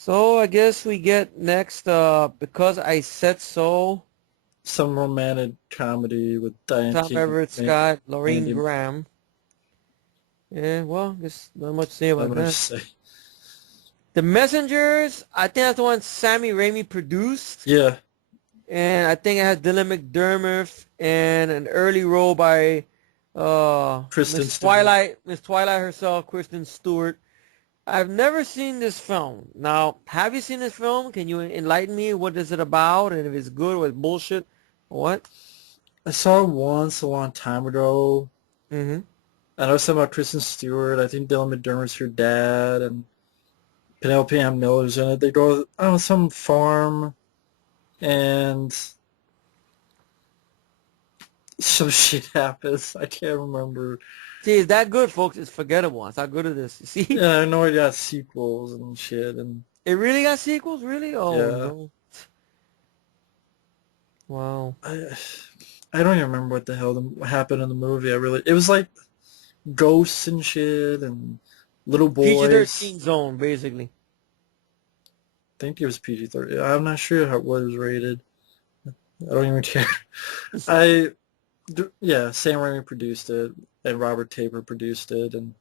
So I guess we get next, Because I Said So, Some romantic comedy with Diane Tom Keaton, Everett Scott, Lorraine Mandy, Graham. Yeah, well, guess not much to say not about much to that. say. The Messengers, I think that's the one Sammy Raimi produced. Yeah, And I think it has Dylan McDermott and an early role by Kristen Stewart. Miss Twilight herself, Kristen Stewart. I've never seen this film. Now, have you seen this film? Can you enlighten me? What is it about? And if it's good or it's bullshit or what? I saw it once a long time ago. Mm-hmm. I know something about Kristen Stewart. I think Dylan McDermott's her dad, and Penelope Ann Miller's in it. They go on some farm, and some shit happens. I can't remember. See, it's that good, folks. It's forgettable. It's how good it is. You see? Yeah, I know it got sequels and shit, and It really got sequels? Really? Oh, yeah. no. Wow. I don't even remember what the hell happened in the movie. It was like ghosts and shit and little boys. PG-13 zone, basically. I think it was PG-13. I'm not sure what it was rated. I don't even care. Yeah, Sam Raimi produced it and Robert Taper produced it, and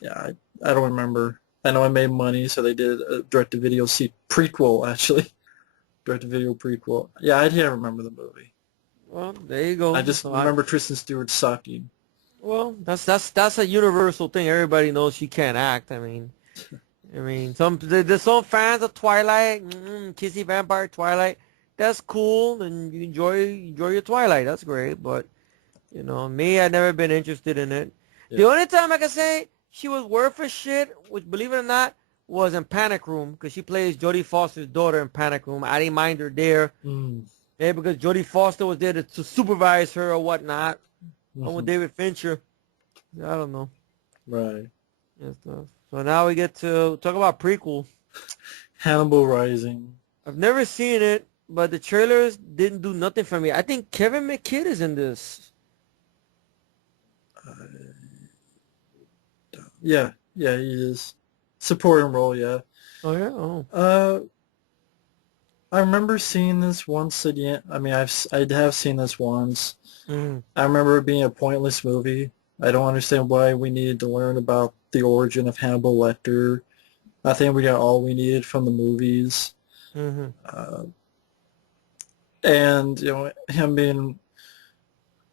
yeah, I don't remember. I know it made money, so they did a direct-to-video prequel, actually. Direct-to-video prequel. Yeah, I can't remember the movie. Well, there you I go. just remember Kristen Stewart sucking. Well, that's a universal thing. Everybody knows she can't act. There's some fans of Twilight, kissy vampire Twilight. That's cool, and you enjoy your Twilight. That's great. But me, I've never been interested in it. Yeah. The only time I can say she was worth a shit, which believe it or not, was in Panic Room because she plays Jodie Foster's daughter in Panic Room. I didn't mind her there. Yeah, because Jodie Foster was there to supervise her or whatnot. Along with David Fincher. I don't know. Right. And stuff. So now we get to talk about prequel. Hannibal Rising. I've never seen it, but the trailers didn't do nothing for me. I think Kevin McKidd is in this. Yeah, he is. Supporting role, yeah. Oh yeah. Oh. I remember seeing this once again. I mean, I have seen this once. Mm-hmm. I remember it being a pointless movie. I don't understand why we needed to learn about the origin of Hannibal Lecter. I think we got all we needed from the movies. Mm-hmm. And, him being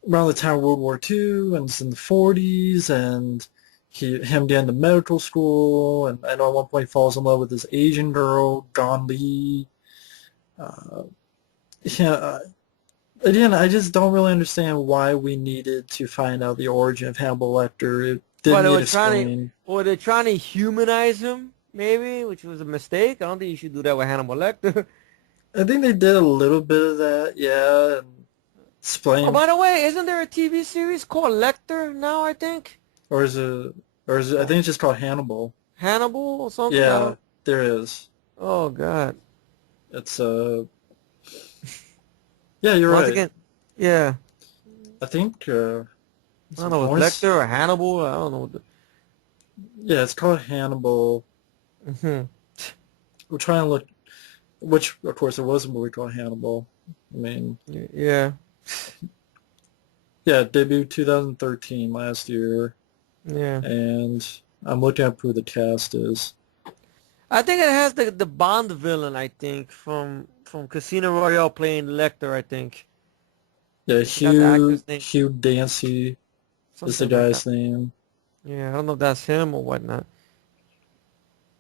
around the time of World War II, and it's in the 40s, and him getting to medical school, and I know at one point he falls in love with this Asian girl, Gong Li. Yeah, again, I just don't really understand why we needed to find out the origin of Hannibal Lecter. It Well, didn't get explained. they're trying to humanize him, maybe, which was a mistake. I don't think you should do that with Hannibal Lecter. I think they did a little bit of that, yeah, and Oh, explain, by the way, isn't there a TV series called Lecter now? I think or is it, I think it's just called Hannibal. Hannibal or something. I Yeah, don't. there is. Oh God. It's, yeah, you're Once right. again, yeah. I think, I don't know, was Lecter or Hannibal? I don't know. yeah, it's called Hannibal. Mm-hmm. We're trying to look, which, of course, there was a movie called Hannibal. I mean, Yeah. yeah, debuted 2013 last year, Yeah. and I'm looking up who the cast is. I think it has the Bond villain. I think from Casino Royale playing Lecter. I think. Yeah, I forgot the actor's name. Hugh Dancy is the Something like that. guy's name. Yeah, I don't know if that's him or whatnot.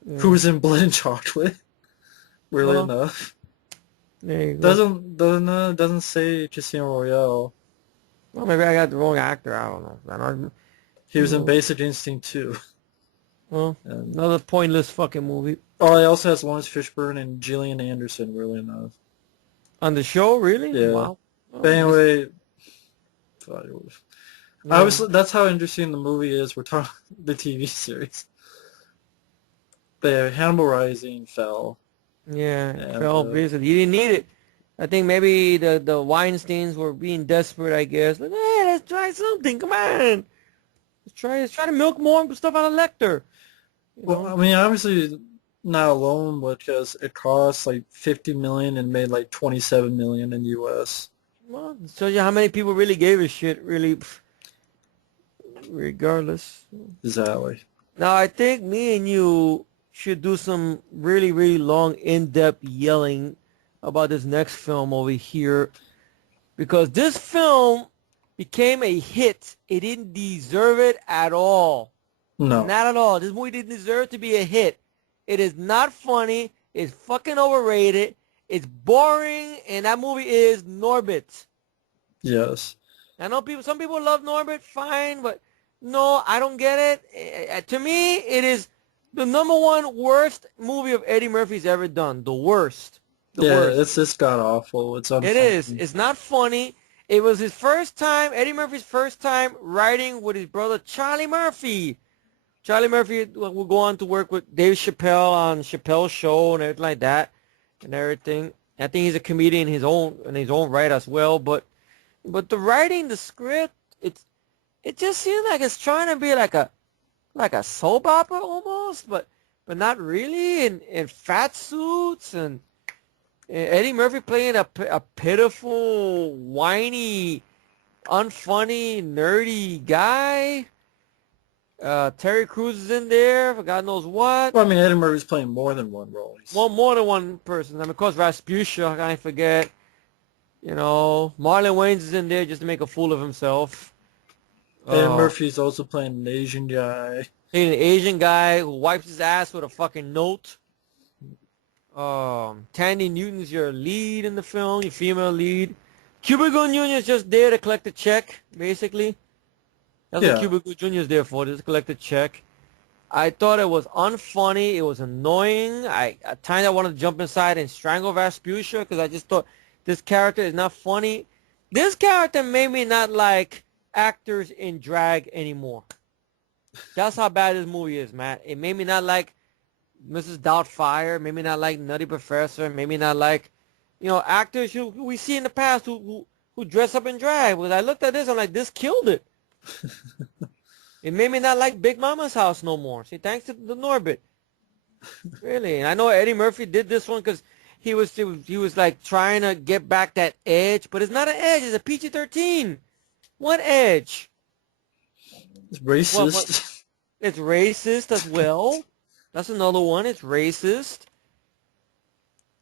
Who Yeah. was in Blood and Chocolate? Really Well, enough, there you go. doesn't say Casino Royale. Well, maybe I got the wrong actor. I don't know. He was in Basic Instinct 2. Well, And another pointless fucking movie. oh, he also has Lawrence Fishburne and Gillian Anderson. Really enough. On the show, really? Yeah. Wow. But anyway, Yeah. that's how interesting the movie is. We're talking the TV series. The Hannibal Rising fell. Yeah, it And fell basically. You didn't need it. I think maybe the Weinsteins were being desperate, I guess. Like, hey, let's try something. Come on. Let's try to milk more stuff out of Lecter. You well, know? I mean, obviously, not alone, because it cost like 50 million and made like 27 million in U.S. Well, it shows you how many people really gave a shit, really, regardless. Exactly. Now, I think me and you should do some really, really long, in-depth yelling about this next film over here, because this film became a hit. It didn't deserve it at all. No. Not at all. This movie didn't deserve to be a hit. It is not funny. It's fucking overrated. It's boring, and that movie is Norbit. Yes. I know some people love Norbit, fine, but no, I don't get it. To me, it is the number one worst movie of Eddie Murphy's ever done. The worst. The Yeah, worst. it's just god awful. It's It is. unfunny. It's not funny. It was his first time, Eddie Murphy's first time writing with his brother Charlie Murphy. Charlie Murphy will go on to work with Dave Chappelle on Chappelle's show and everything like that and everything. I think he's a comedian in his own right as well. But the writing, the script, it just seems like it's trying to be like a soap opera almost, but not really. In fat suits and Eddie Murphy playing a pitiful, whiny, unfunny, nerdy guy. Terry Crews is in there for God knows what. Well, I mean, Eddie Murphy's playing more than one role. Well, more than one person. I mean, of course, Rasputia, I can't forget. You know, Marlon Wayans is in there just to make a fool of himself. Eddie Murphy's also playing an Asian guy. He's an Asian guy who wipes his ass with a fucking note. Tandy Newton's your lead in the film, your female lead. Cuba Gooding Jr. is just there to collect a check, basically. That's what Cuba Gooding Jr. is there for, just to collect a check. I thought it was unfunny. It was annoying. At times I wanted to jump inside and strangle Rasputia because I just thought this character is not funny. This character made me not like actors in drag anymore. That's how bad this movie is, man. It made me not like Mrs. Doubtfire, made me not like Nutty Professor, made me not like, actors who we see in the past who dress up in drag. When I looked at this, I'm like, this killed it. It made me not like Big Mama's House no more. See, thanks to the Norbit. Really. And I know Eddie Murphy did this one because he was like trying to get back that edge, but it's not an edge. It's a PG-13. What edge? It's racist. It's racist as well. That's another one. It's racist.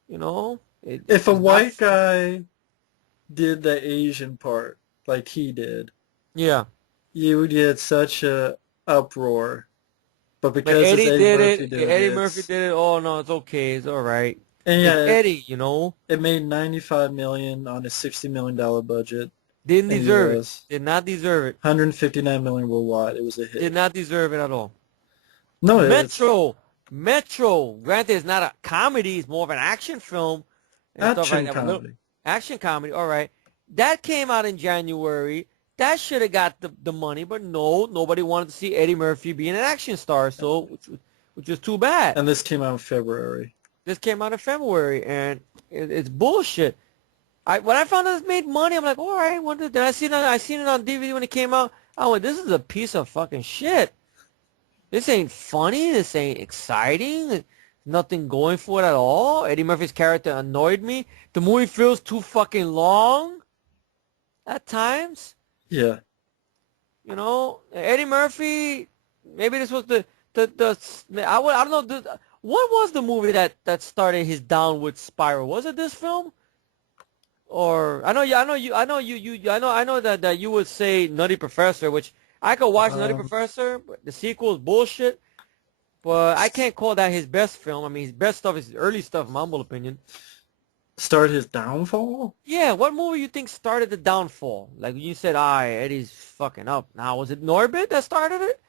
If a white guy did the Asian part like he did, yeah, you would get such a uproar. But because but Eddie did Murphy it. Eddie Murphy did it. Oh no, it's okay. It's all right. And yeah, Eddie, it made 95 million on a $60 million budget. Didn't deserve it. Did not deserve it. 159 million worldwide. It was a hit. Did not deserve it at all. No, Metro. Granted, it's not a comedy. It's more of an action film. Action comedy. Action comedy. All right. That came out in January. That should have got the money, but no, nobody wanted to see Eddie Murphy being an action star, so which was too bad. And this came out in February. And it's bullshit. When I found out it made money, I'm like, all right. Then I seen it on DVD when it came out. I went, this is a piece of fucking shit. This ain't funny. This ain't exciting. Nothing going for it at all. Eddie Murphy's character annoyed me. The movie feels too fucking long at times. Yeah. Eddie Murphy, maybe this was I don't know, what was the movie that started his downward spiral? Was it this film? Or I know that you would say Nutty Professor, which I could watch Nutty Professor, but the sequel is bullshit. But I can't call that his best film. I mean, his best stuff is his early stuff, in my humble opinion. Start his downfall? Yeah, what movie you think started the downfall? Like you said, Eddie's fucking up. Now, was it Norbit that started it?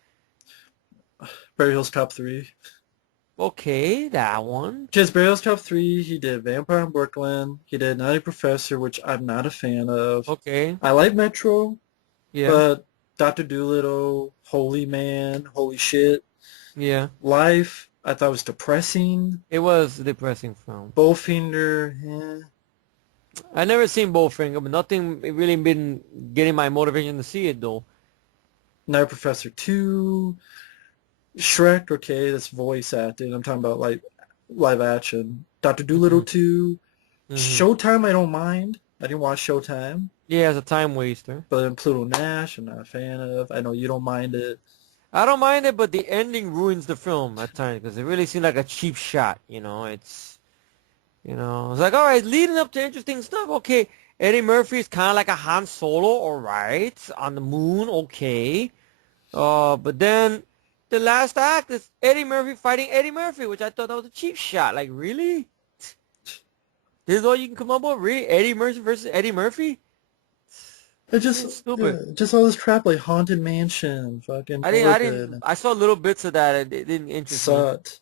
Beverly Hills Cop 3. Okay, that one. Because Beverly Hills Cop 3, he did Vampire in Brooklyn. He did Nutty Professor, which I'm not a fan of. Okay. I like Metro. Yeah. But Dr. Dolittle, Holy Man, Holy Shit. Yeah. Life, I thought was depressing. It was a depressing film. Bowfinger, yeah. I never seen Bowfinger, but nothing really been getting my motivation to see it, though. Night Professor 2. Shrek, okay, that's voice acting. I'm talking about, like, live action. Dr. Dolittle 2. Mm-hmm. Showtime I don't mind. I didn't watch Showtime. Yeah, it's a time waster. But then Pluto Nash I'm not a fan of. I know you don't mind it. I don't mind it, but the ending ruins the film at times because it really seemed like a cheap shot. It's like, all right, leading up to interesting stuff. Okay, Eddie Murphy is kind of like a Han Solo, all right, on the moon, okay. But then the last act is Eddie Murphy fighting Eddie Murphy, which I thought that was a cheap shot. Like, really? This is all you can come up with? Really? Eddie Murphy versus Eddie Murphy? It It's stupid. just all this crap like Haunted Mansion, fucking I Orbit, didn't, I saw little bits of that. It didn't interest me. sucked.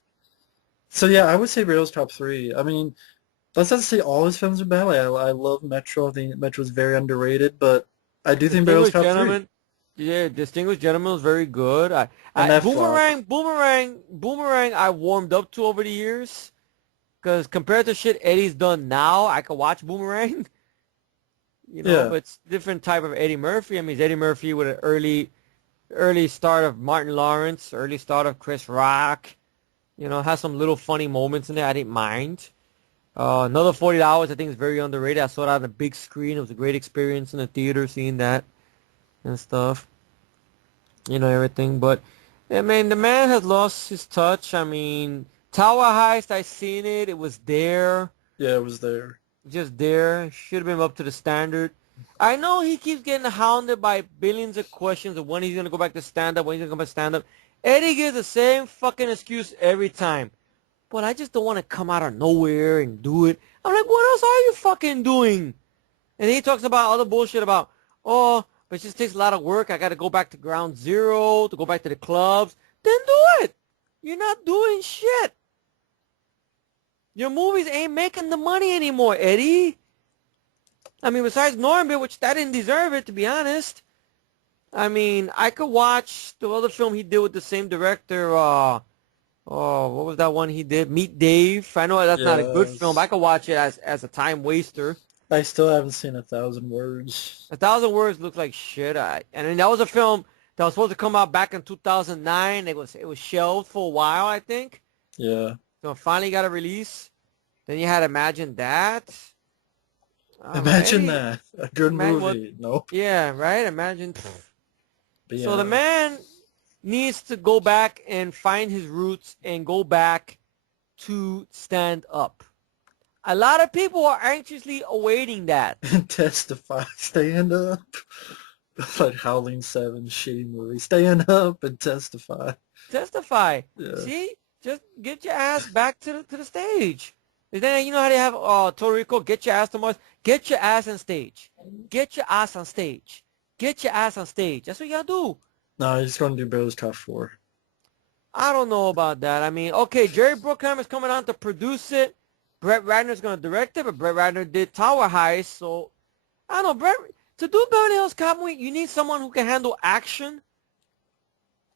So yeah, I would say Rail's top three. I mean, let's not say all his films are bad. Like, I love Metro. I think Metro's very underrated, but I do think Rail's Distinguished top three. Gentleman. Yeah, Distinguished Gentleman was very good. And that flopped. Boomerang. I warmed up to over the years because compared to shit Eddie's done now, I could watch Boomerang. Yeah. But it's different type of Eddie Murphy. I mean, it's Eddie Murphy with an early start of Martin Lawrence, early start of Chris Rock. Has some little funny moments in there. I didn't mind. Another $40, I think, is very underrated. I saw it on the big screen. It was a great experience in the theater seeing that and stuff. Everything. But, I mean, the man has lost his touch. I mean, Tower Heist, I seen it. It was there. Yeah, it was there. Just there. Should have been up to the standard. I know he keeps getting hounded by billions of questions of when he's going to go back to stand-up, when he's going to go back to stand-up. Eddie gives the same fucking excuse every time. But I just don't want to come out of nowhere and do it. I'm like, what else are you fucking doing? And he talks about other bullshit about, oh, but it just takes a lot of work. I got to go back to ground zero, to go back to the clubs. Then do it. You're not doing shit. Your movies ain't making the money anymore, Eddie. I mean, besides Norbit, which that didn't deserve it, to be honest. I mean, I could watch the other film he did with the same director. What was that one he did? Meet Dave. I know that's not a good film. But I could watch it as a time waster. I still haven't seen 1,000 Words. 1,000 Words looked like shit. And then that was a film that was supposed to come out back in 2009. It was shelved for a while, I think. Yeah. So it finally got a release. Then you had Imagine That. Imagine that. A good movie. Nope. Yeah, right? Imagine. Yeah. So the man needs to go back and find his roots and go back to stand up. A lot of people are anxiously awaiting that. Testify. Stand up. Like Howling 7 shitty movie. Stand up and testify. Testify. Yeah. See? Just get your ass back to the stage. And then you know how they have Puerto Rico, get your ass to Mars. Get your ass on stage. Get your ass on stage. Get your ass on stage. That's what you gotta do. No, he's going to do Bill's top 4. I don't know about that. I mean, okay, Jerry Bruckheimer's coming on to produce it. Brett Ratner's going to direct it, but Brett Ratner did Tower Heist, so I don't know. To do Beverly Hills Cop, you need someone who can handle action.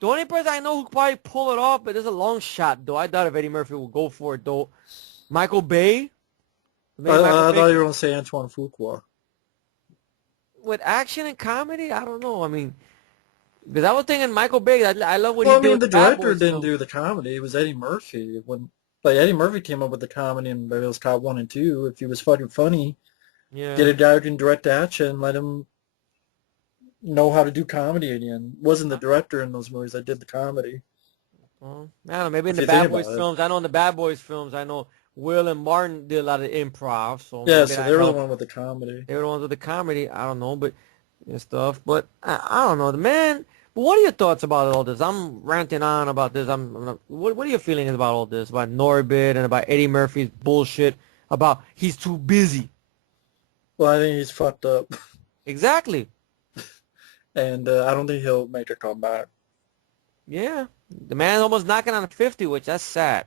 The only person I know who could probably pull it off, but there's a long shot, though. I doubt if Eddie Murphy will go for it, though. Michael Bay. I thought you were going to say Antoine Fuqua. With action and comedy, I don't know. I mean, because I was thinking Michael Bay. I love what he did. The director didn't do the comedy. It was Eddie Murphy. Eddie Murphy came up with the comedy in Beverly Hills Cop 1 and 2. If he was fucking funny, get a guy who can direct action, let him know how to do comedy again. Wasn't the director in those movies that did the comedy. Well, I don't know. Maybe in the Bad Boys films. I know in the Bad Boys films, I know Will and Martin did a lot of improv. So they were the one with the comedy. They were the ones with the comedy. I don't know, but and stuff. But I don't know. The man. But what are your thoughts about all this? I'm ranting on about this. What are your feelings about all this? About Norbit and about Eddie Murphy's bullshit about he's too busy. Well, I think he's fucked up. Exactly. And I don't think he'll make a comeback. Yeah. The man's almost knocking on 50, which that's sad.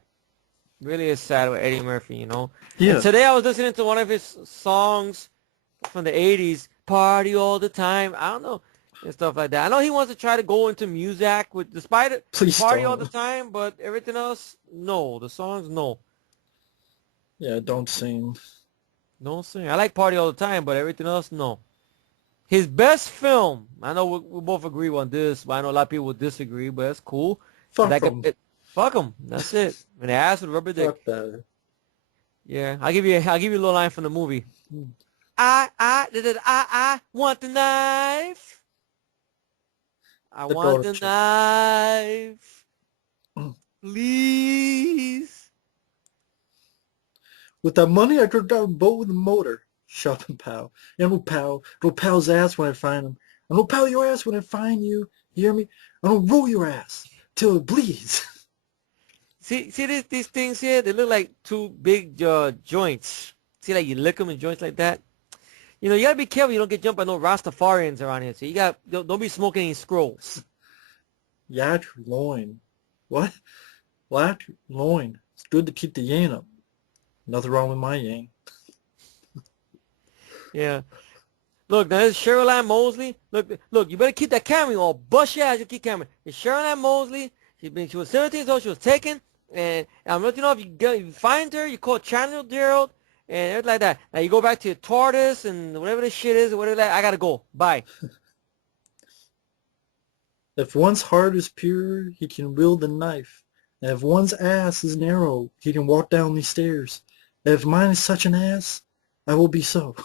Really is sad with Eddie Murphy, Yeah. And today I was listening to one of his songs from the 80s, Party All the Time. I don't know. And stuff like that. I know he wants to try to go into music despite it, Party All the Time, but everything else, no. The songs, no. Yeah, don't sing. Don't sing. I like Party All the Time, but everything else, no. His best film, I know we both agree on this, but I know a lot of people would disagree, but that's cool. Fuck them. That's it. An ass with a rubber dick. Fuck that. Yeah, I'll give you a little line from the movie. I want the knife. I The want daughter the chick. knife. Please. With that money, I could down a boat with a motor. Shut up, pal. And no pal. No pal's ass when I find him. And no pal your ass when I find you. You hear me? I'm gonna roll your ass till it bleeds. See these things here? They look like two big joints. See, like you lick them in joints like that. You know, you gotta be careful you don't get jumped by no Rastafarians around here. So you don't be smoking any scrolls. Yak loin. What? Black loin. It's good to keep the yang up. Nothing wrong with my yang. Yeah. Look, now this is Cheryl Ann Mosley. Look, you better keep that camera on. Bust your ass, you keep camera. It's Cheryl Ann Mosley. She was 17 years old. She was taken. And I'm letting you know if you find her, you call Channel Gerald and everything like that. Now you go back to your TARDIS and whatever this shit is, or whatever that. I gotta go. Bye. If one's heart is pure, he can wield the knife. And if one's ass is narrow, he can walk down these stairs. And if mine is such an ass, I will be so.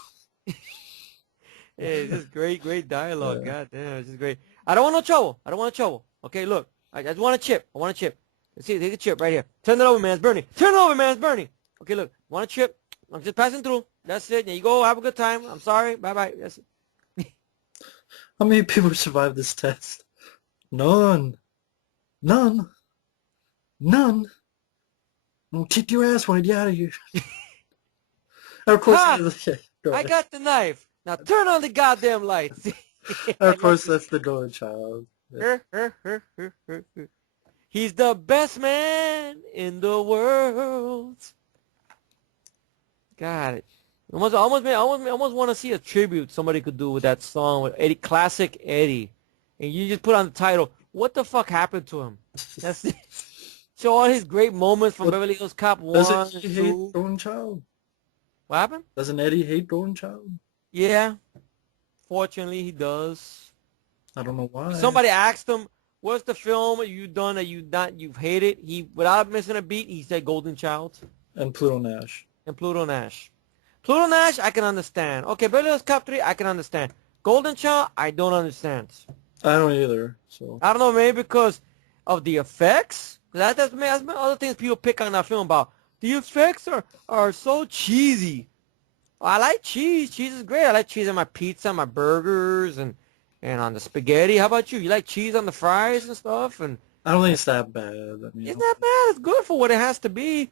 Hey, this is great dialogue. Yeah. God damn, this is great. I don't want no trouble. I don't want no trouble. Okay, look, I just want a chip. I want a chip. Let's see, take a chip right here. Turn it over, man. It's burning. Turn it over, man. It's burning. Okay, look, want a chip? I'm just passing through. That's it. There you go. Have a good time. I'm sorry. Bye-bye. That's it. How many people survived this test? None. None. None. I'm gonna kick your ass when I get out of here. And of course, Ha! go I ahead. got the knife. Now turn on the goddamn lights. And of course, that's the golden child. He's the best man in the world. Got it. Almost want to see a tribute somebody could do with that song with Eddie, classic Eddie, and you just put on the title. What the fuck happened to him? That's it. Show all his great moments from Beverly Hills Cop 1 Doesn't and he 2. hate golden child? What happened? Doesn't Eddie hate golden child? Yeah, fortunately he does. I don't know why. Somebody asked him, "What's the film you done that you've hated?" He, without missing a beat, he said Golden Child And Pluto Nash. and Pluto Nash. Pluto Nash, I can understand. Okay, Beverly Hills Cop 3, I can understand. Golden Child, I don't understand. I don't either. So I don't know, maybe because of the effects. That's other things people pick on that film about. The effects are so cheesy. I like cheese. Cheese is great. I like cheese on my pizza, my burgers, and on the spaghetti. How about you? You like cheese on the fries and stuff? And I don't think it's that bad. I mean, it's not bad. It's good for what it has to be.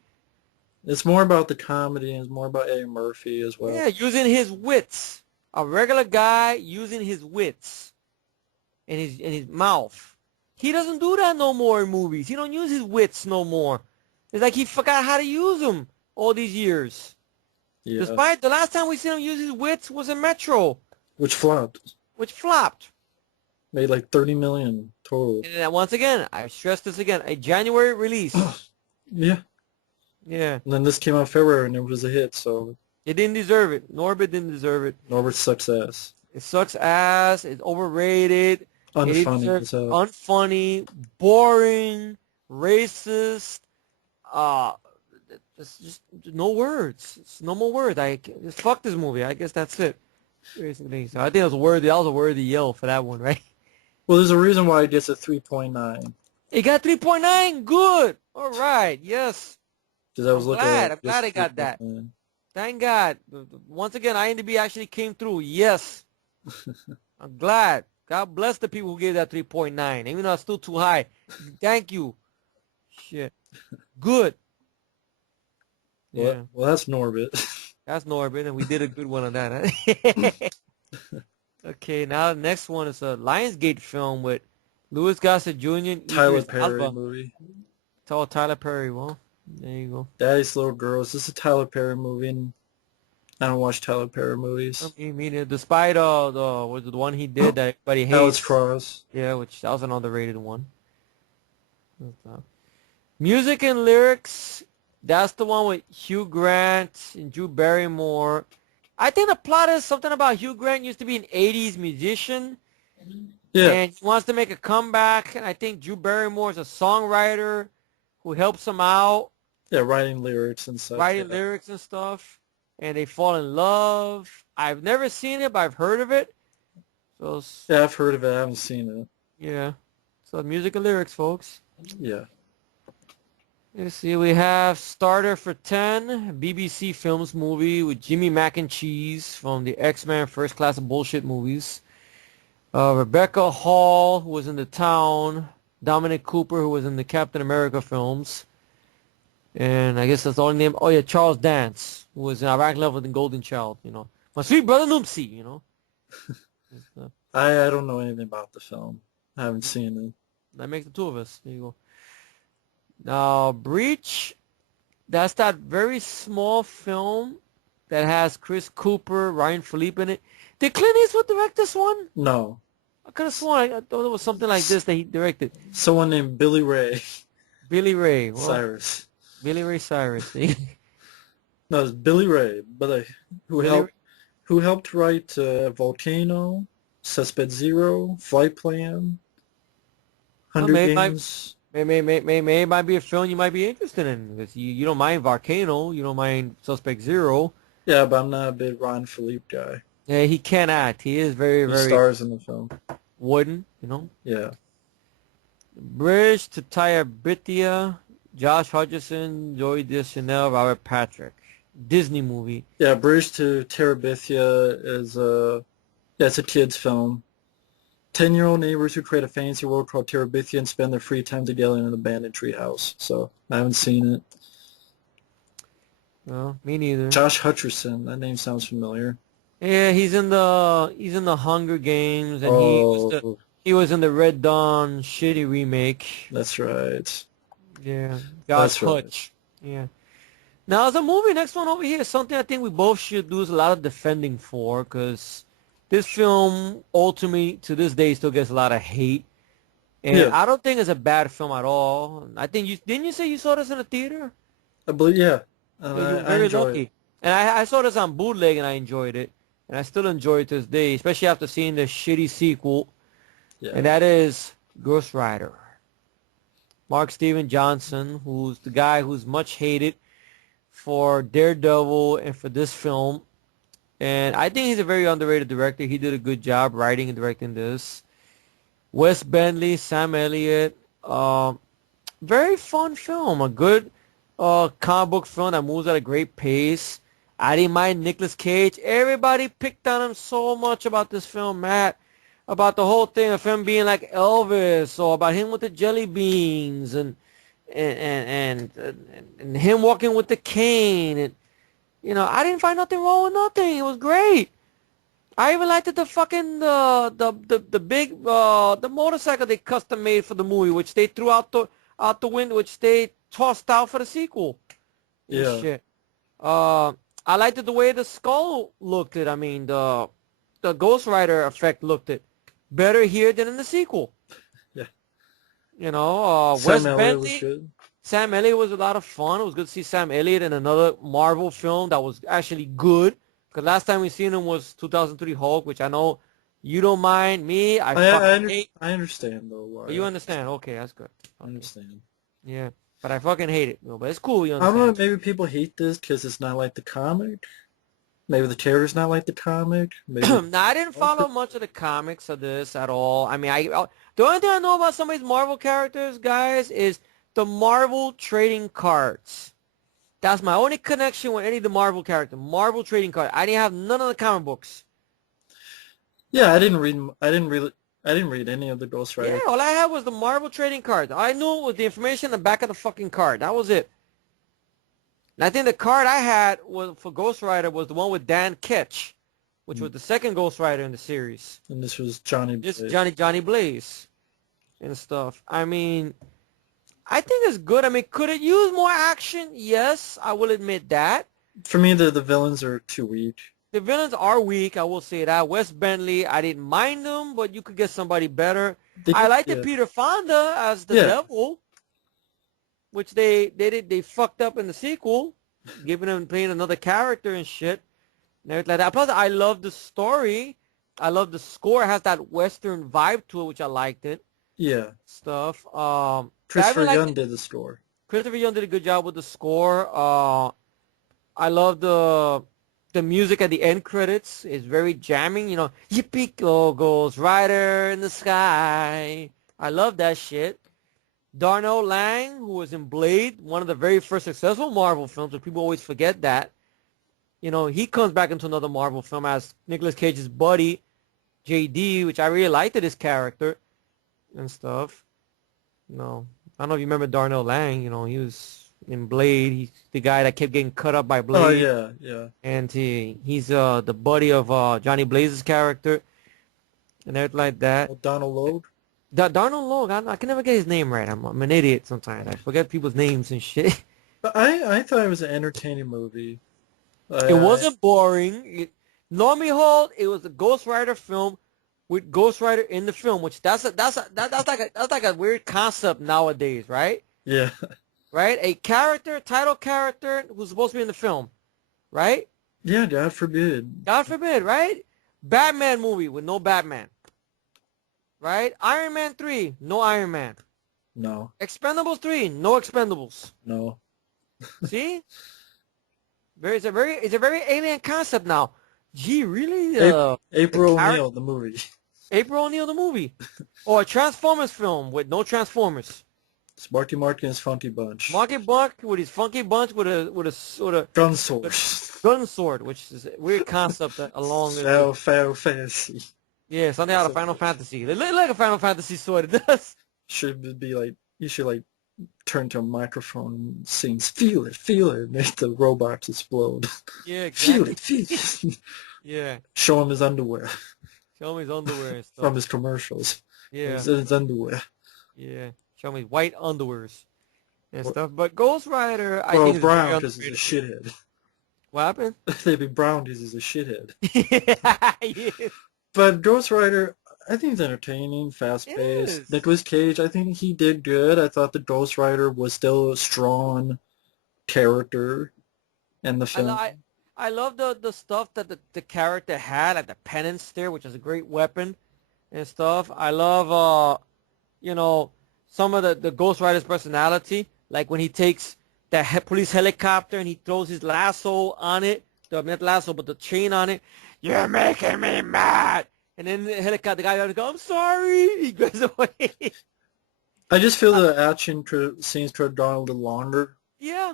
it's more about the comedy and it's more about Eddie Murphy as well. Yeah, using his wits. A regular guy using his wits and his mouth. He doesn't do that no more in movies. He don't use his wits no more. It's like he forgot how to use them all these years. Yeah. Despite the last time we seen him use his wits was in Metro, Which flopped. which flopped. Made like 30 million total. And then once again, I stress this again, a January release. Yeah. Yeah. And then this came out February and it was a hit, so It didn't deserve it. Norbit didn't deserve it. Norbit sucks ass. It sucks ass. It's overrated. Unfunny as hell. Unfunny, boring, racist. Just no words. It's no more words. Just fuck this movie. I guess that's it. Basically, so I think that was a worthy yell for that one, right? Well, there's a reason why it gets a 3.9. It got 3.9. Good. All right. Yes. Because I was looking at I'm glad I just got that. 3.9. Thank God. Once again, IMDb actually came through. Yes. I'm glad. God bless the people who gave that 3.9, even though it's still too high. Thank you. Shit. Good. Yeah. Well, that's Norbit. That's Norbit, and we did a good one on that. Huh? Okay, now the next one is a Lionsgate film with Louis Gossett Jr. and Tyler Idris Perry Elba. movie. It's all Tyler Perry. Well, there you go. Daddy's Little Girls. This is a Tyler Perry movie, and I don't watch Tyler Perry movies. I mean, despite the one he did that everybody hates. Alex Cross. Yeah, which that was an underrated one. Music and lyrics. That's the one with Hugh Grant and Drew Barrymore. I think the plot is something about Hugh Grant used to be an 80s musician. Yeah. And he wants to make a comeback. And I think Drew Barrymore is a songwriter. who helps him out. Yeah, writing lyrics and such. Writing lyrics and stuff. And they fall in love. I've never seen it, but I've heard of it. So yeah, I've heard of it. I haven't seen it. Yeah. So music and lyrics, folks. Yeah. Let's see. We have Starter for 10, BBC Films movie with Jimmy Mac and Cheese from the X-Men First Class of Bullshit movies. Rebecca Hall, who was in The Town. Dominic Cooper, who was in the Captain America films. And I guess that's the only name. Oh, yeah, Charles Dance, who was in Iraq Level in Golden Child, you know. My sweet brother Noopsy, you know. I don't know anything about the film. I haven't seen it. That makes the two of us. There you go. Now, Breach, that's that very small film that has Chris Cooper, Ryan Philippe in it. Did Clint Eastwood direct this one? No. I could have sworn I thought it was something like this that he directed. Someone named Billy Ray. Billy Ray. Well, Cyrus. Billy Ray Cyrus. No, it's Billy Ray, but who helped write Volcano, Suspect Zero, Flight Plan, Hunger Games. Maybe it might be a film you might be interested in. Because you don't mind Volcano, you don't mind Suspect Zero. Yeah, but I'm not a big Ron Philippe guy. Yeah, he can act. He is very He stars in the film. wooden, you know. Yeah. Bridge to Terabithia, Josh Hutcherson, Joey Deschanel, Robert Patrick. Disney movie. Yeah, Bridge to Terabithia is it's a kid's film. 10-year-old neighbors who create a fantasy world called Terabithia and spend their free time together in an abandoned treehouse. So I haven't seen it. No, me neither. Josh Hutcherson, that name sounds familiar. Yeah, he's in the Hunger Games, and he was in the Red Dawn shitty remake. That's right. Yeah, Josh Hutch. Right. Yeah. Now, the movie, next one over here, is something I think we both should do a lot of defending for, because this film, ultimately, to this day, still gets a lot of hate. And yeah. I don't think it's a bad film at all. I think didn't you say you saw this in a theater? I believe, yeah. You were very lucky. It. And I saw this on bootleg, and I enjoyed it. And I still enjoy it to this day, especially after seeing the shitty sequel. Yeah. And that is Ghost Rider. Mark Steven Johnson, who's the guy who's much hated for Daredevil and for this film. And I think he's a very underrated director. He did a good job writing and directing this. Wes Bentley, Sam Elliott. Very fun film. A good comic book film that moves at a great pace. I didn't mind Nicolas Cage. Everybody picked on him so much about this film, Matt. About the whole thing of him being like Elvis, or about him with the jelly beans, and him walking with the cane, and I didn't find nothing wrong with nothing. It was great. I even liked the fucking the big the motorcycle they custom made for the movie, which they threw out the window, which they tossed out for the sequel. Yeah. Shit. I liked the way the skull looked. I mean, the Ghost Rider effect looked better here than in the sequel. Yeah. Wes Bentley. Sam Elliott was a lot of fun. It was good to see Sam Elliott in another Marvel film that was actually good. Because last time we seen him was 2003 Hulk, which I know you don't mind. Me, I hate. I understand, though. You understand? Okay, that's good. Okay. I understand. Yeah, but I fucking hate it. But it's cool. You I understand? don't know. Maybe people hate this because it's not like the comic. Maybe the character's not like the comic. Maybe. No, I didn't follow much of the comics of this at all. I mean, the only thing I know about some of these Marvel characters, guys, is the Marvel trading cards. That's my only connection with any of the Marvel characters. Marvel trading cards. I didn't have none of the comic books. Yeah, I didn't read any of the Ghost Rider. Yeah, all I had was the Marvel trading cards. I knew it was the information on the back of the fucking card. That was it. And I think the card I had for Ghost Rider was the one with Dan Ketch, which was the second Ghost Rider in the series. And this was Johnny Blaze. Johnny Blaze and stuff. I mean, I think it's good. I mean, could it use more action? Yes, I will admit that. For me, the villains are too weak. The villains are weak, I will say that. Wes Bentley, I didn't mind him, but you could get somebody better. I liked Peter Fonda as the devil, which they fucked up in the sequel, playing another character and shit. And everything like that. Plus, I love the story. I love the score. It has that Western vibe to it, which I liked it. Yeah. Stuff. Christopher Young did the score. Christopher Young did a good job with the score. I love the music at the end credits. It's very jamming. You know, yippee Ghost Rider in the sky. I love that shit. Darnell Lang, who was in Blade, one of the very first successful Marvel films, but people always forget that. You know, he comes back into another Marvel film as Nicolas Cage's buddy, JD, which I really liked his character and stuff. You know, I don't know if you remember Darnell Lang. You know, he was in Blade. He's the guy that kept getting cut up by Oh Blade. yeah, yeah. And he's the buddy of Johnny Blaze's character and everything like that. Oh, Donald Logue. Darnell Logue, I can never get his name right. I'm an idiot sometimes. I forget people's names and shit. But I thought it was an entertaining movie. It wasn't boring. Lo and behold, it was a Ghost Rider film with Ghost Rider in the film, which that's like a weird concept nowadays, right? Yeah. Right? A character, title character who's supposed to be in the film, right? Yeah, God forbid. God forbid, right? Batman movie with no Batman. Right? Iron Man 3, no Iron Man. No. Expendables 3, no Expendables. No. See? It's a very alien concept now. Gee, really? April O'Neil, the movie. April O'Neil, the movie. Or a Transformers film with no Transformers. It's Marky Mark and his Funky Bunch. Marky Buck with his funky bunch with a sort of Gun sword. gun sword, which is a weird concept along. Final Fantasy. Yeah, something out of Final Fantasy. They look like a Final Fantasy sword. It does. Should be like, you should like turn to a microphone and sing feel it, make the robots explode. Yeah, exactly. Feel it. Yeah. Show him his underwear. Show me his underwear and stuff. From his commercials. Yeah. His underwear. Yeah. Show me white underwears and stuff. But Ghost Rider, I Well, think brown because he's a shithead. What happened? They'd be brown because he's a shithead. Yeah. But Ghost Rider, I think it's entertaining, fast-paced. Nicolas Cage, I think he did good. I thought the Ghost Rider was still a strong character in the film. I love the stuff that the character had, like the penance there, which is a great weapon and stuff. I love, you know, some of the Ghost Rider's personality, like when he takes the police helicopter and he throws his lasso on it, not lasso, but the chain on it. You're making me mad. And then the helicopter, the guy goes, I'm sorry. He goes away. I just feel the action scenes could have gone a little longer. Yeah.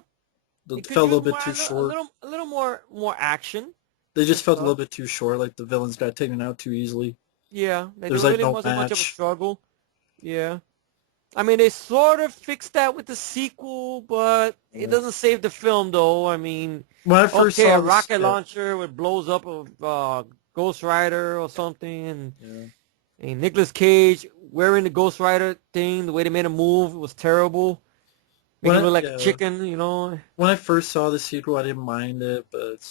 It felt a little bit too short. A little more action. They just felt a little bit too short, like the villains got taken out too easily. Yeah. There like really no wasn't much of a match. struggle. Yeah. I mean, they sort of fixed that with the sequel, but it doesn't save the film, though. I mean, when I first saw a rocket launcher it blows up a Ghost Rider or something, and Nicolas Cage wearing the Ghost Rider thing, the way they made him move, it was terrible. Making him look like a chicken, you know. When I first saw the sequel, I didn't mind it, but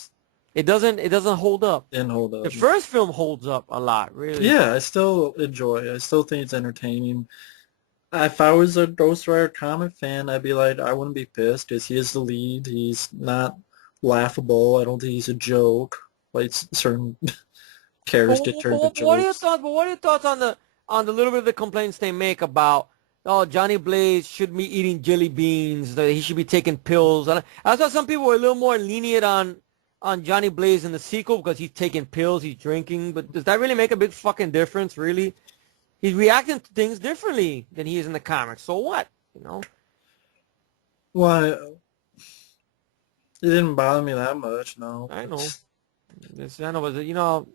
it doesn't hold up. Didn't hold up. The first film holds up a lot, really. Yeah, I still enjoy it. I still think it's entertaining. If I was a Ghost Rider comic fan, I'd be like, I wouldn't be pissed because he is the lead. He's not laughable. I don't think he's a joke. Like certain characters get turned into jokes. What are your thoughts on the little bit of the complaints they make about Johnny Blaze should be eating jelly beans, that he should be taking pills? I thought some people were a little more lenient on Johnny Blaze in the sequel because he's taking pills, he's drinking. But does that really make a big fucking difference, really? He's reacting to things differently than he is in the comics. So what? You know? Well, it didn't bother me that much, no. I know. I know, but you know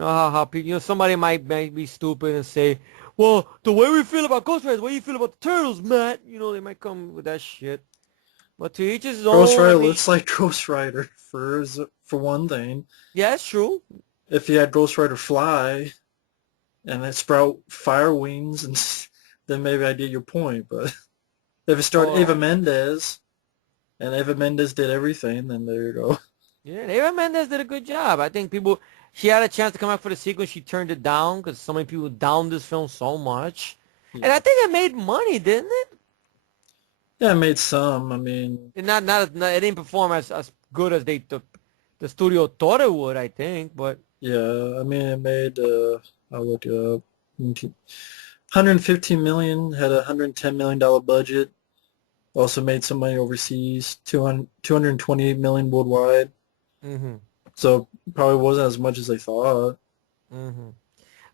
how people, somebody might be stupid and say, well, the way we feel about Ghost Rider, the way you feel about the Turtles, Matt. You know, they might come with that shit. But to each his own. Ghost Rider looks like Ghost Rider for one thing. Yeah, it's true. If you had Ghost Rider fly and it sprout fire wings, and then maybe I get your point. But if it started Eva Mendes, and Eva Mendes did everything, then there you go. Yeah, Eva Mendes did a good job. I think she had a chance to come out for the sequel. She turned it down because so many people downed this film so much. Yeah. And I think it made money, didn't it? Yeah, it made some. I mean, it didn't perform as good as the studio thought it would, I think. But yeah, I mean, it made I'll look it up. $115 million, had a $110 million budget. Also made some money overseas, 228 million worldwide. Mm-hmm. So probably wasn't as much as they thought. Mm-hmm.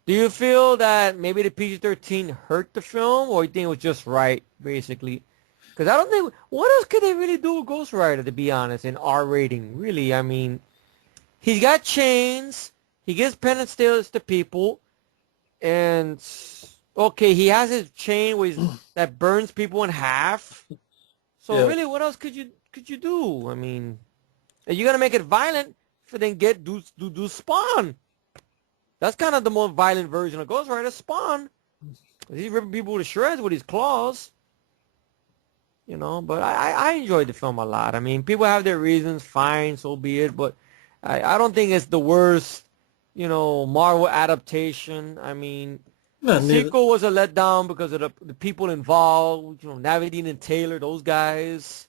Do you feel that maybe the PG-13 hurt the film, or you think it was just right, basically? Because I don't think, what else could they really do with Ghost Rider, to be honest, in R rating? Really, I mean, he's got chains, he gives pen and steals to people, and okay, he has his chain that burns people in half. So Yeah. really, what else could you do? I mean, if you're gonna make it violent, then do Spawn. That's kind of the most violent version of Ghost Rider, Spawn. He's ripping people to shreds with his claws. But I enjoyed the film a lot. I mean, people have their reasons, fine, so be it. But I don't think it's the worst, Marvel adaptation. I mean, No, the neither. sequel was a letdown because of the people involved, Navadine and Taylor, those guys.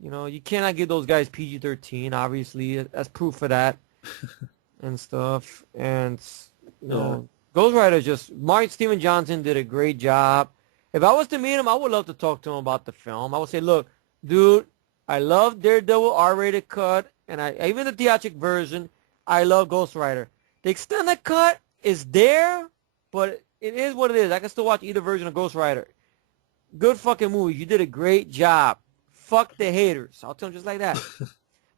You cannot give those guys PG-13, obviously. That's proof of that and stuff. And, Yeah. Ghost Rider Mark Steven Johnson did a great job. If I was to meet him, I would love to talk to him about the film. I would say, look, dude, I love Daredevil R-rated cut, and even the theatric version, I love Ghost Rider. The extended cut is there, but it is what it is. I can still watch either version of Ghost Rider. Good fucking movie. You did a great job. Fuck the haters. I'll tell him just like that.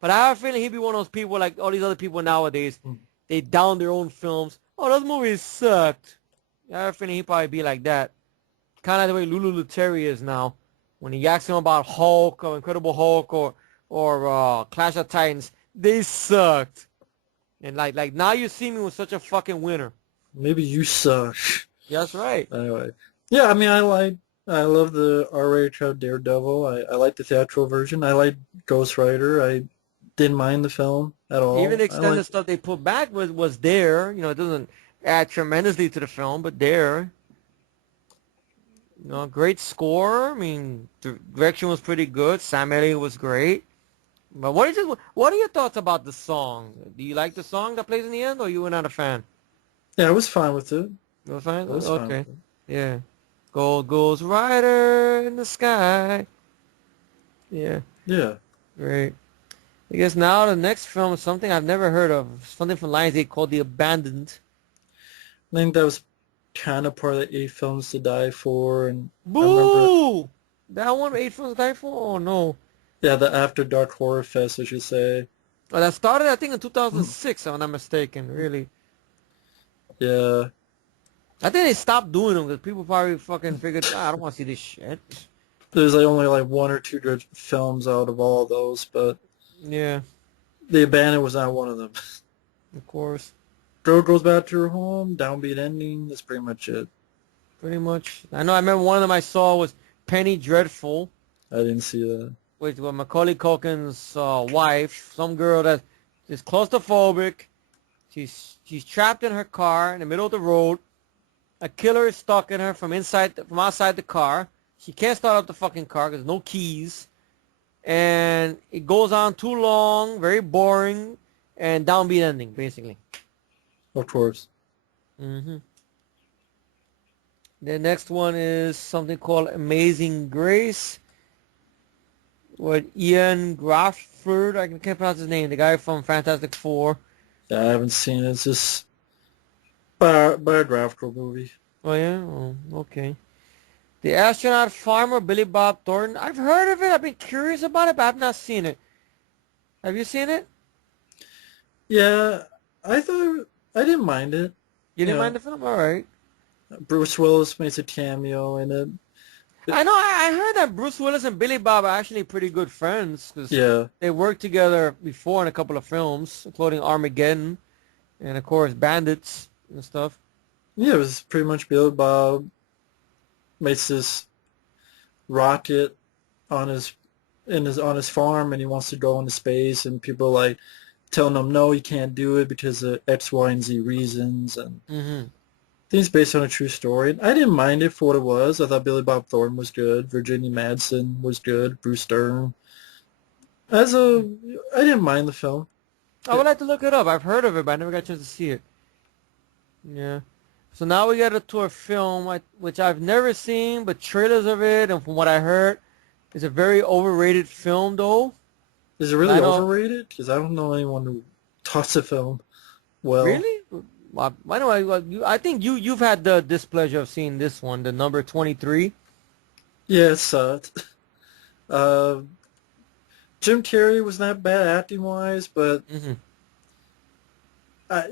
But I have a feeling he'd be one of those people like all these other people nowadays. They down their own films. Oh, those movies sucked. I have a feeling he'd probably be like that. Kind of the way Lulu Luteri is now. When he asks him about Hulk or Incredible Hulk or Clash of Titans, they sucked. And like now you see me with such a fucking winner. Maybe you suck. That's right. Anyway. Yeah, I mean, I love the R-rated cut Daredevil. I like the theatrical version. I like Ghost Rider. I didn't mind the film at Even all. the I like, extended stuff they put back was there. It doesn't add tremendously to the film, but there. Great score. I mean, the direction was pretty good. Sam Elliott was great. But what are your thoughts about the song? Do you like the song that plays in the end, or you were not a fan? yeah, I was fine with it. You were a fan? I was fine Okay. with it. Yeah. Gold goes rider in the sky. Yeah. Yeah. Great. I guess now the next film is something I've never heard of. Something from Lionsgate called The Abandoned. I think that was kind of part of the 8 films to die for, and I remember, Boo! That one, Eight Films Die For? Oh, no. yeah, the After Dark Horror Fest, I should say. Well, that started, I think, in 2006, if I'm not mistaken, really. Yeah. I think they stopped doing them because people probably fucking figured, I don't want to see this shit. There's only like one or two good films out of all those, but Yeah, The Abandoned was not one of them. of course. Girl goes back to her home, downbeat ending. That's pretty much it. Pretty much. I remember one of them I saw was Penny Dreadful, I didn't see that. with Macaulay Culkin's wife, some girl that is claustrophobic. She's trapped in her car in the middle of the road. A killer is stalking her from outside the car. She can't start up the fucking car because no keys. And it goes on too long, very boring, and downbeat ending, basically. Of course. hmm The next one is something called Amazing Grace with Ian Grafford. I can't pronounce his name. The guy from Fantastic Four. Yeah, I haven't seen it. It's just biographical movie. Oh, yeah? Oh, okay. The Astronaut Farmer, Billy Bob Thornton. I've heard of it. I've been curious about it, but I've not seen it. Have you seen it? Yeah, I didn't mind it. You You didn't mind know, the film? All right. Bruce Willis makes a cameo in it. I know. I heard that Bruce Willis and Billy Bob are actually pretty good friends because Yeah, they worked together before in a couple of films, including Armageddon and, of course, Bandits and stuff. yeah, it was pretty much Billy Bob makes this rocket on his farm, and he wants to go into space, and people are like telling him no, he can't do it because of X, Y, and Z reasons, and hmm I think it's based on a true story. I didn't mind it for what it was. I thought Billy Bob Thornton was good. Virginia Madsen was good. Bruce Dern. I didn't mind the film. I would like to look it up. I've heard of it, but I never got a chance to see it. Yeah. So now we got to a film which I've never seen, but trailers of it, and from what I heard, It's a very overrated film, though. Is it And really I know, overrated? Because I don't know anyone who talks a film well. really. Why do I? I think you've had the displeasure of seeing this one, the number 23. Yeah, it sucked. Uh, Jim Carrey was not bad acting wise, but Hmm.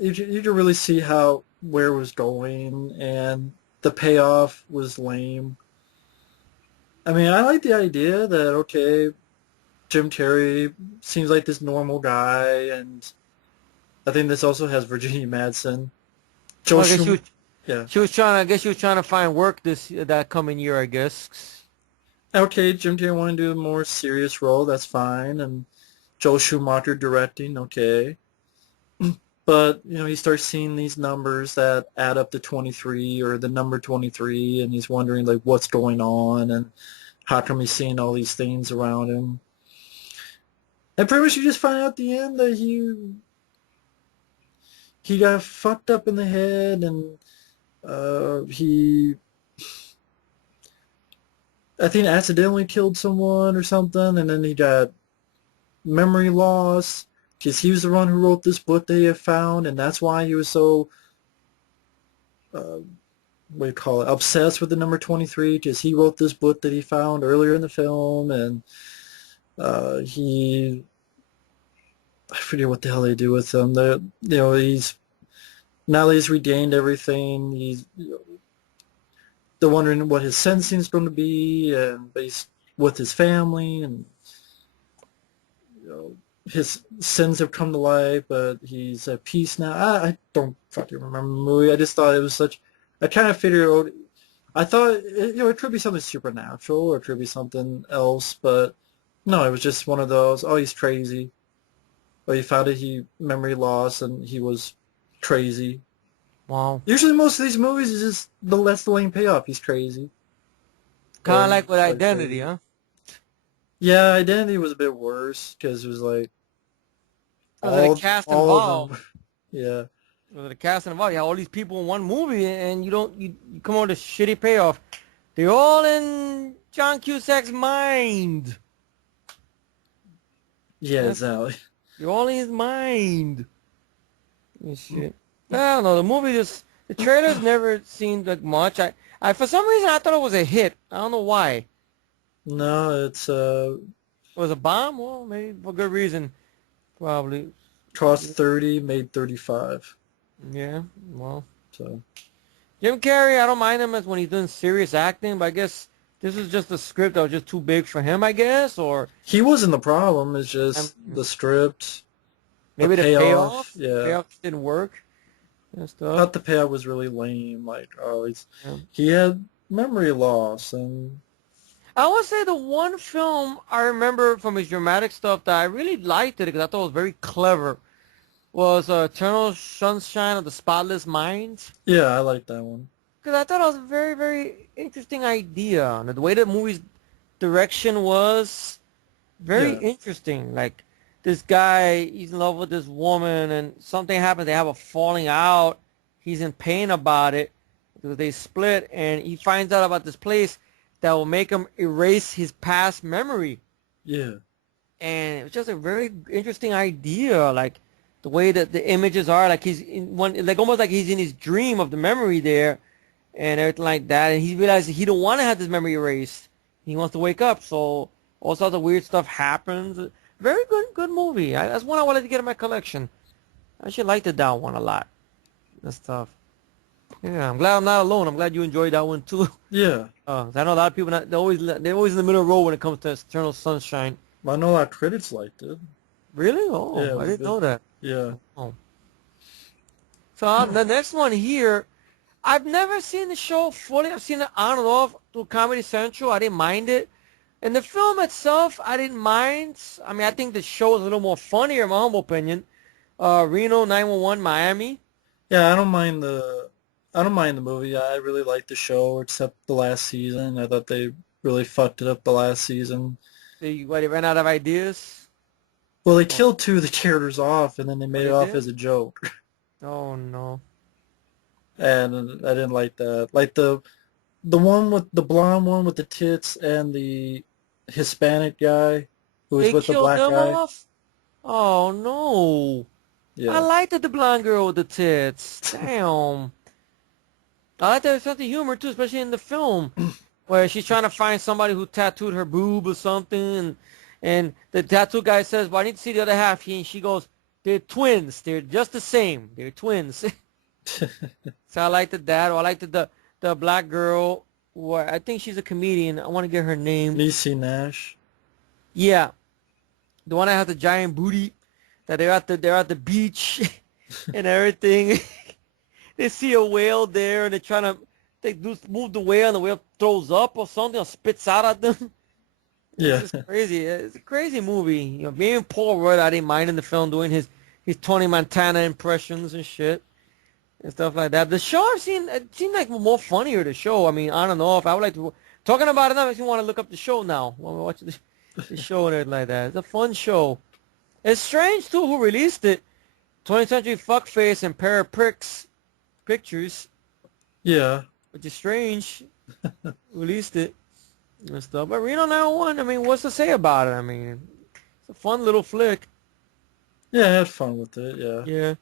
you could really see how where it was going, and the payoff was lame. I mean, I like the idea that okay, Jim Carrey seems like this normal guy, and I think this also has Virginia Madsen, Joe Well, I guess Schum. Yeah. she was trying. I guess she was trying to find work that coming year. I guess. Okay, Jim Carrey wanted to do a more serious role. That's fine, and Joel Schumacher directing. Okay. But, he starts seeing these numbers that add up to 23 or the number 23, and he's wondering, like, what's going on and how come he's seeing all these things around him. And pretty much you just find out at the end that he got fucked up in the head, and he, I think, accidentally killed someone or something, and then he got memory loss because he was the one who wrote this book that he had found, and that's why he was so uh, what do you call it, obsessed with the number 23 because he wrote this book that he found earlier in the film, and he, I forget what the hell they do with him. He's, now that he's regained everything, he's, they're wondering what his sentencing is going to be, and but he's with his family, and his sins have come to light, but he's at peace now. I don't fucking remember the movie. I just thought it was such. I kind of figured out. I thought it could be something supernatural or it could be something else, but no, it was just one of those. Oh, he's crazy. Or he found it. He memory loss and he was crazy. Wow. Usually, most of these movies is just that's the lame payoff. He's crazy. Kind Or of like with like Identity, crazy. huh? Yeah, Identity was a bit worse because it was like Because of the all cast all of involved. them. Yeah. Because of the cast involved. You have all these people in one movie, and you come up with a shitty payoff. They're all in John Cusack's mind. Yeah, That's, exactly. they're all in his mind. And shit. I don't know. The movie just the trailers never seemed like much. I for some reason I thought it was a hit. I don't know why. No, it's It was a bomb. Well, maybe for good reason. Probably. cost 30, made 35. Yeah. Well. So Jim Carrey, I don't mind him as when he's doing serious acting, but I guess this is just a script that was just too big for him, I guess, or he wasn't the problem. It's um, just the script, the maybe the payoff. payoff. Yeah, Payoff didn't work and I stuff. thought the payoff was really lame. Like, oh, Yeah. he had memory loss, and I would say the one film I remember from his dramatic stuff that I really liked it because I thought it was very clever was Eternal Sunshine of the Spotless Mind. yeah, I like that one. Because I thought it was a very, very interesting idea. And the way the movie's direction was very Yeah, interesting. Like, this guy, he's in love with this woman, and something happens. They have a falling out. He's in pain about it because they split, and he finds out about this place that will make him erase his past memory. yeah, And it was just a very interesting idea. Like, the way that the images are, like he's in one, like almost like he's in his dream of the memory there, and everything like that. And he realizes he don't want to have this memory erased. He wants to wake up. So all sorts of weird stuff happens. Very good movie. That's one I wanted to get in my collection. I actually liked that one a lot. That stuff. Yeah, I'm glad I'm not alone. I'm glad you enjoyed that one too. yeah. I know a lot of people they're always in the middle of the road when it comes to Eternal Sunshine. I know a lot of critics liked it. Really? Yeah, Oh, it I was didn't good. know that. Yeah, Oh. So the next one here, I've never seen the show fully. I've seen it on and off through Comedy Central. I didn't mind it. And the film itself, I didn't mind. I mean, I think the show is a little more funnier, in my humble opinion. Reno 911 Miami. yeah. I don't mind the movie. I really liked the show, except the last season. I thought they really fucked it up the last season. They ran out of ideas. Well, they Oh, killed two of the characters off, and then they oh, made it they off did? as a joke. Oh, no. And I didn't like that. Like the one with the blonde one with the tits and the Hispanic guy who was They with the killed black them guy. off? Oh, no. I Yeah. liked the blonde girl with the tits. Damn. I like that sense of humor, too, especially in the film, where she's trying to find somebody who tattooed her boob or something, and the tattoo guy says, well, I need to see the other half. And she goes, they're twins. They're just the same. They're twins. So I liked that. Or I liked the black girl. I think she's a comedian. I want to get her name. Niecy Nash. Yeah, the one that has the giant booty. That they're at the beach and everything. They see a whale there and they're trying to move the whale and the whale throws up or something or spits out at them. It's Yeah. just crazy. It's a crazy movie. You know, me and Paul Rudd, I didn't mind in the film doing his Tony Montana impressions and shit and stuff like that. The show it seemed like more funnier. The show. I mean, I don't know if I would like to talking about it now. Makes me want to look up the show now. When we watch the show and everything like that. It's a fun show. It's strange too who released it. 20th Century Fuckface and Pair of Pricks Pictures, Yeah. which is strange. Released it and stuff. But Reno 911, I mean, what's to say about it? I mean, it's a fun little flick. Yeah, I had fun with it, yeah. Yeah.